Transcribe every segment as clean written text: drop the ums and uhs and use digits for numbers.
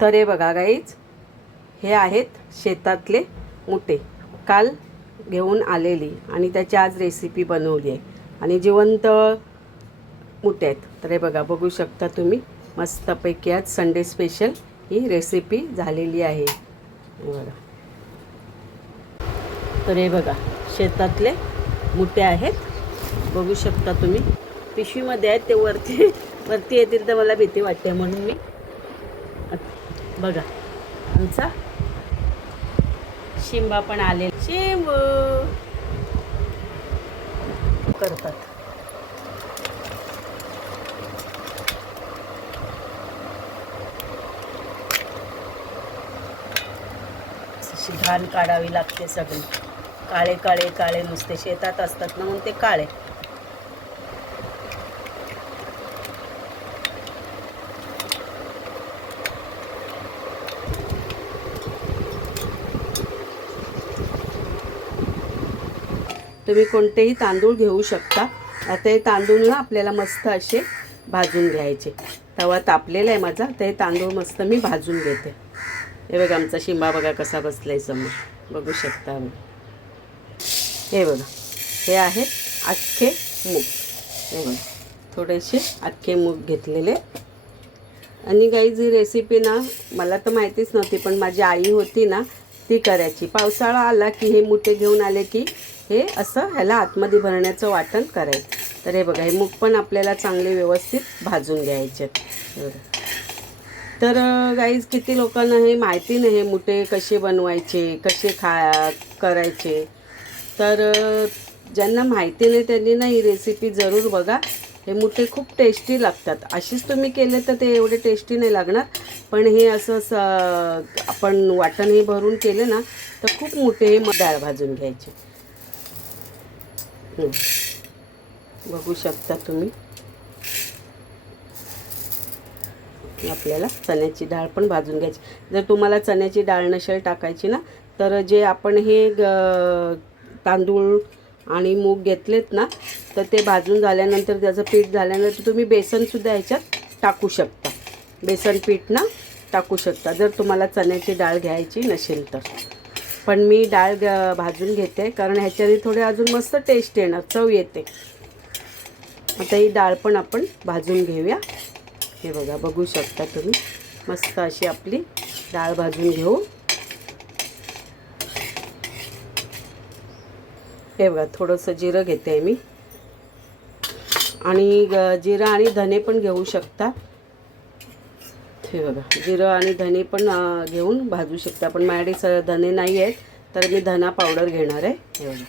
तर हे बघा गाईज, हे आहेत शेतातले मुटे, काल घेऊन आलेली आणि त्याची आज रेसिपी बनवली आहे आणि जिवंत मुटे आहेत. तर हे बघा, बघू शकता तुम्ही, मस्तपैकी आज संडे स्पेशल ही रेसिपी झालेली आहे. हे बघा, तर हे बघा शेतातले मुटे आहेत, बघू शकता तुम्ही. पिशवीमध्ये आहेत ते, वरती येतील तर मला भीती वाटते, म्हणून मी बघा आमचा शिंबा पण आले. शिंबू करतात. अशी घाण काढावी लागते सगळी. काळे काळे काळे नुसते शेतात असतात ना, म्हणून ते काळे. तुम्ही कोणतेही तांदूळ घेऊ शकता. आता हे तांदूळ ना आपल्याला मस्त असे भाजून घ्यायचे. तवा तापलेला आहे माझा, तर हे तांदूळ मस्त मी भाजून घेते. हे बघा आमचा शिंबा बघा कसा बसलाय समोर, बघू शकता. हे बघा, हे आहेत अख्खे मूग. हे बघा, थोडेसे अख्खे मूग घेतलेले. आणि गाईज ही रेसिपी ना मला तर माहितीच नव्हती, पण माझी आई होती ना ती करायची. पावसाळा आला की हे मुठे घेऊन आले की हे असं ह्याला आतमध्ये भरण्याचं वाटण करायचं. तर हे बघा, हे मूग पण आपल्याला चांगले व्यवस्थित भाजून घ्यायचे. तर गाईज किती लोकांना हे माहिती नाही, हे मुठे कसे बनवायचे, कसे करायचे. तर ज्यांना माहिती नाही त्यांनी ना ही रेसिपी जरूर बघा. हे मुठे खूप टेस्टी लागतात. अशीच तुम्ही केले तर ते एवढे टेस्टी नाही लागणार, पण हे असं आपण वाटण हे भरून केले ना तर खूप मुठे हे डाळ भाजून घ्यायचे. बघू शकता तुम्ही. आपल्याला चण्याची डाळ पण भाजून घ्यायची. जर तुम्हाला चण्याची डाळ नसेल टाकायची ना, तर जे आपण हे तांदूळ आणि मूग घेतलेत ना, तर ते भाजून झाल्यानंतर त्याचं पीठ झाल्यानंतर तुम्ही बेसनसुद्धा ह्याच्यात टाकू शकता. बेसन पीठ ना टाकू शकता जर तुम्हाला चण्याची डाळ घ्यायची नसेल तर. पण मी डाळ भाजून घेते, कारण ह्याच्याने थोडे अजून मस्त टेस्ट येणार, चव येते. आता ही डाळ पण आपण भाजून घेऊया. हे बघा, बघू शकता तुम्ही, मस्त अशी आपली डाळ भाजून घेऊ. हे बघा, थोडंसं जिरं घेते मी, आणि जिरं आणि धने पण घेऊ शकता. हे बघा, जिरं आणि धने पण घेऊन भाजू शकता. पण माझ्याकडे धने नाही आहेत, तर मी धना पावडर घेणार आहे. हे बघा,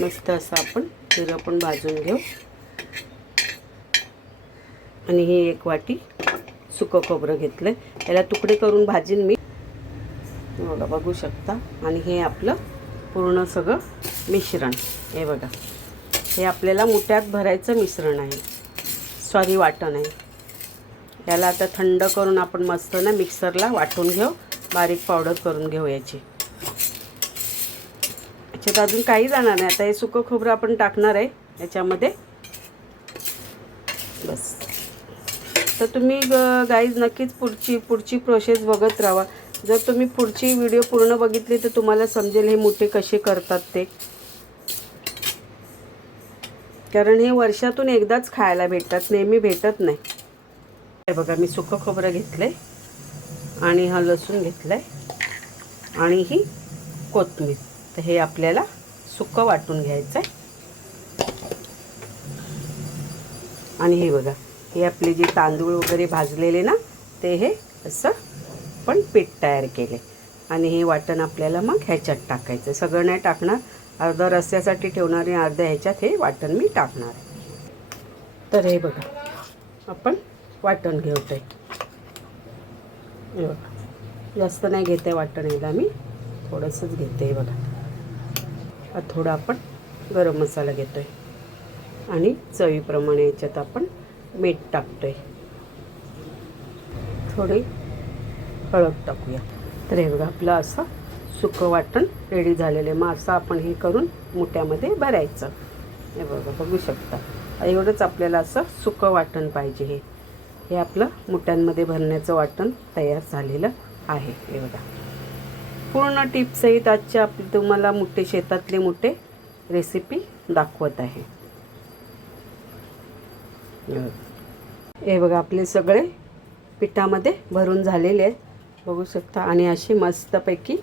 मस्त असं आपण जिरं पण भाजून घेऊ. आणि ही एक वाटी सुकं खोबरं घेतलं आहे, त्याला तुकडे करून भाजीन मी. बघा, बघू शकता. आणि हे आपलं पूर्ण सगळं मिश्रण. हे बघा, हे आपल्याला मुठ्यात भरायचं मिश्रण आहे, सॉरी वाटण आहे. याला आता थंड करून आपण मस्त ना मिक्सरला वाटून घेऊ, बारीक पावडर करून घेऊ याची. याच्यात अजून काही जाणार नाही. आता हे सुकं खोबरं आपण टाकणार आहे याच्यामध्ये, बस. तर तुम्ही गाईज नक्कीच पुढची प्रोसेस बघत राहा. जर तुम्ही पुढची व्हिडिओ पूर्ण बघितली तर तुम्हाला समजेल हे मुठे कसे करतात ते. कारण हे वर्षातून एकदाच खायला भेटतात, नेहमी भेटत नाही. हे बघा, मी सुकं खोबरं घेतलं आहे आणि हा लसूण घेतला आहे आणि ही कोथिंबीर. तर हे आपल्याला सुकं वाटून घ्यायचं आहे. आणि हे बघा, हे आपले जे तांदूळ वगैरे भाजलेले ना, ते हे असं पण पीठ तयार केले. आणि हे वाटण आपल्याला मग ह्याच्यात टाकायचं. सगळं नाही टाकणार, अर्धा रस्स्यासाठी ठेवणार आणि अर्ध्या ह्याच्यात हे वाटण मी टाकणार. तर हे बघा, आपण वाटण घेतोय. हे बघा, जास्त नाही घेते वाटण, याला मी थोडंसंच घेते. बघा, थोडं आपण गरम मसाला घेतोय आणि चवीप्रमाणे याच्यात आपण मीठ टाकतोय, थोडी हळद टाकूया. तर हे बघा, आपलं असं सुकं वाटण रेडी झालेलं आहे. मग असं आपण हे करून मुठ्यामध्ये भरायचं. हे बघा, बघू शकता, एवढंच आपल्याला असं सुकं वाटण पाहिजे. हे हे आपलं मुठ्यांमध्ये भरण्याचं वाटण तयार झालेलं आहे. हे बघा, पूर्ण टिप्ससहित आजच्या आपली तुम्हाला मुठे, शेतातले मुठे रेसिपी दाखवत आहे. हे बघा, आपले सगळे पिठामध्ये भरून झालेले आहेत, बघू शकता. आणि असे मस्तपैकी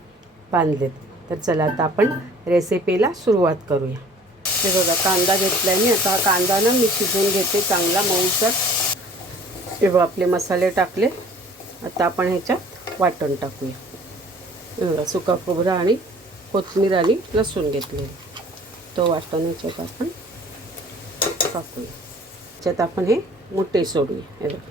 बांधलेत. तर चला आता आपण रेसिपीला सुरुवात करूया. हे बघा, कांदा घेतला आहे मी. आता हा कांदा ना मी शिजवून घेते चांगला मऊसर. हे बघा, आपले मसाले टाकले. आता आपण ह्याच्यात वाटण टाकूया. हे बघा, सुका खोबरा आणि कोथिंबीर आणि लसूण घेतले. तो वाटण ह्याच्यात आपण टाकूया. ह्याच्यात आपण हे मुठे सोडूया. हे बघा,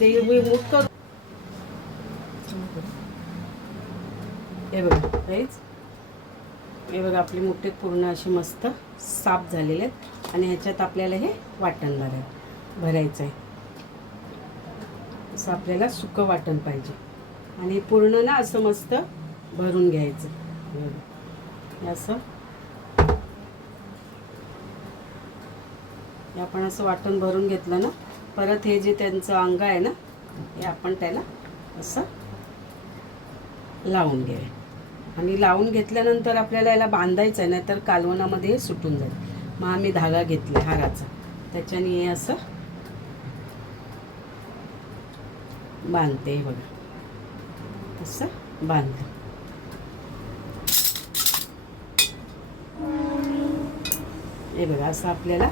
ते मूठ करू. हे बघा हेच, हे बघा, आपली मुठे पूर्ण अशी मस्त साफ झालेले आहेत. आणि ह्याच्यात आपल्याला हे वाटण भरायचं आहे. असं आपल्याला सुकं वाटण पाहिजे. आणि पूर्ण ना असं मस्त भरून घ्यायचं. असं आपण असं वाटण भरून घेतलं ना, परत हे जे त्यांचं अंग आहे ना, हे आपण त्याला असं लावून घ्यावे. आणि लावून घेतल्यानंतर आपल्याला याला बांधायचं आहे, नाहीतर कालवणामध्ये हे सुटून जाईल. मग आम्ही धागा घेतला हाराचा, त्याच्याने हे असं बांधते. हे बघा, असं बांधते. हे बघा, असं आपल्याला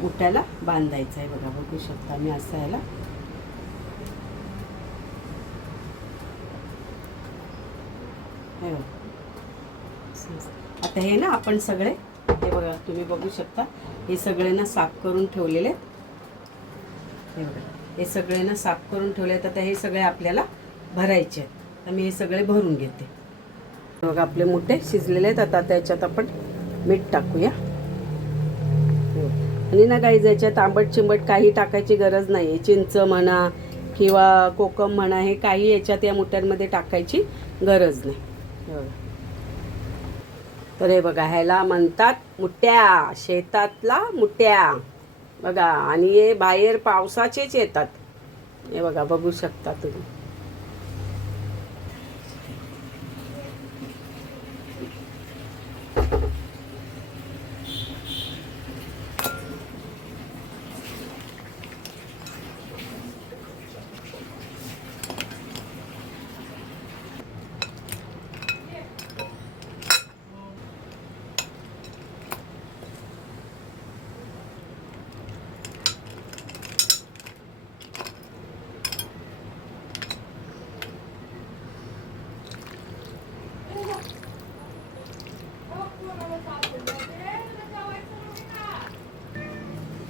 मुठ्याला बांधायचं आहे. बघा, बघू शकता मी असं याला आता हे ना आपण सगळे, हे बघा तुम्ही बघू शकता, हे सगळे ना साफ करून ठेवलेले आहेत. हे बघा, हे सगळे ना साफ करून ठेवले आहेत. आता हे सगळे आपल्याला भरायचे आहेत. तर मी हे सगळे भरून घेते. बघा, आपले मुठे शिजलेले आहेत. आता त्याच्यात आपण मीठ टाकूया. आणि ना काही याच्यात आंबट चिंबट काही टाकायची गरज नाही आहे. चिंच म्हणा किंवा कोकम म्हणा, हे काही याच्यात या मुठ्यांमध्ये टाकायची गरज नाही. तर हे बघा, ह्याला म्हणतात मुठ्या, शेतातला मुठ्या. बघा, आणि हे बाहेर पावसाचेच येतात. हे बघा, बघू शकता तुम्ही.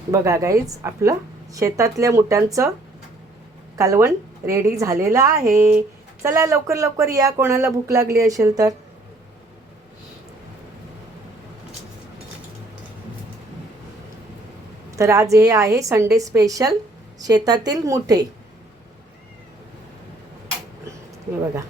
बघा गाईज, आपलं शेतातल्या मुठ्यांचं कालवण रेडी झालेलं आहे. चला लवकर लवकर या, कोणाला भूक लागली असेल तर. तर आज हे आहे संडे स्पेशल शेतातील मुठे. हे बघा.